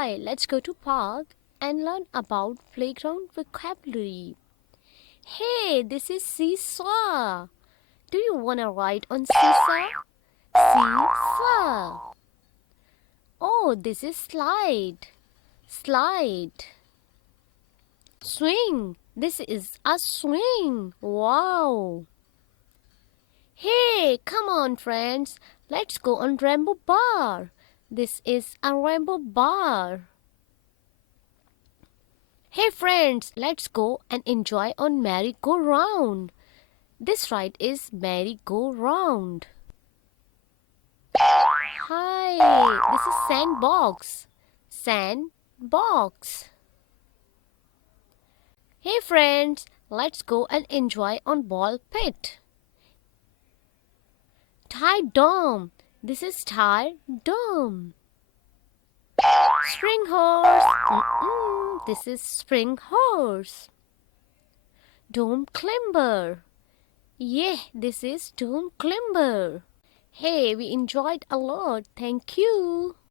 Hi, let's go to park and learn about playground vocabulary. Hey, this is seesaw. Do you wanna ride on seesaw? Seesaw. Oh, this is slide. Slide. Swing. This is a swing. Wow. Hey, come on, friends. Let's go on rainbow bar. This is a rainbow bar. Hey friends, let's go and enjoy on merry-go-round. This ride is merry-go-round. Hi, this is sandbox. Sandbox. Hey friends, let's go and enjoy on ball pit. Tie dome. This is tie dome. Spring horse. This is spring horse. Dome climber. Yeah, this is dome climber. Hey, we enjoyed a lot. Thank you.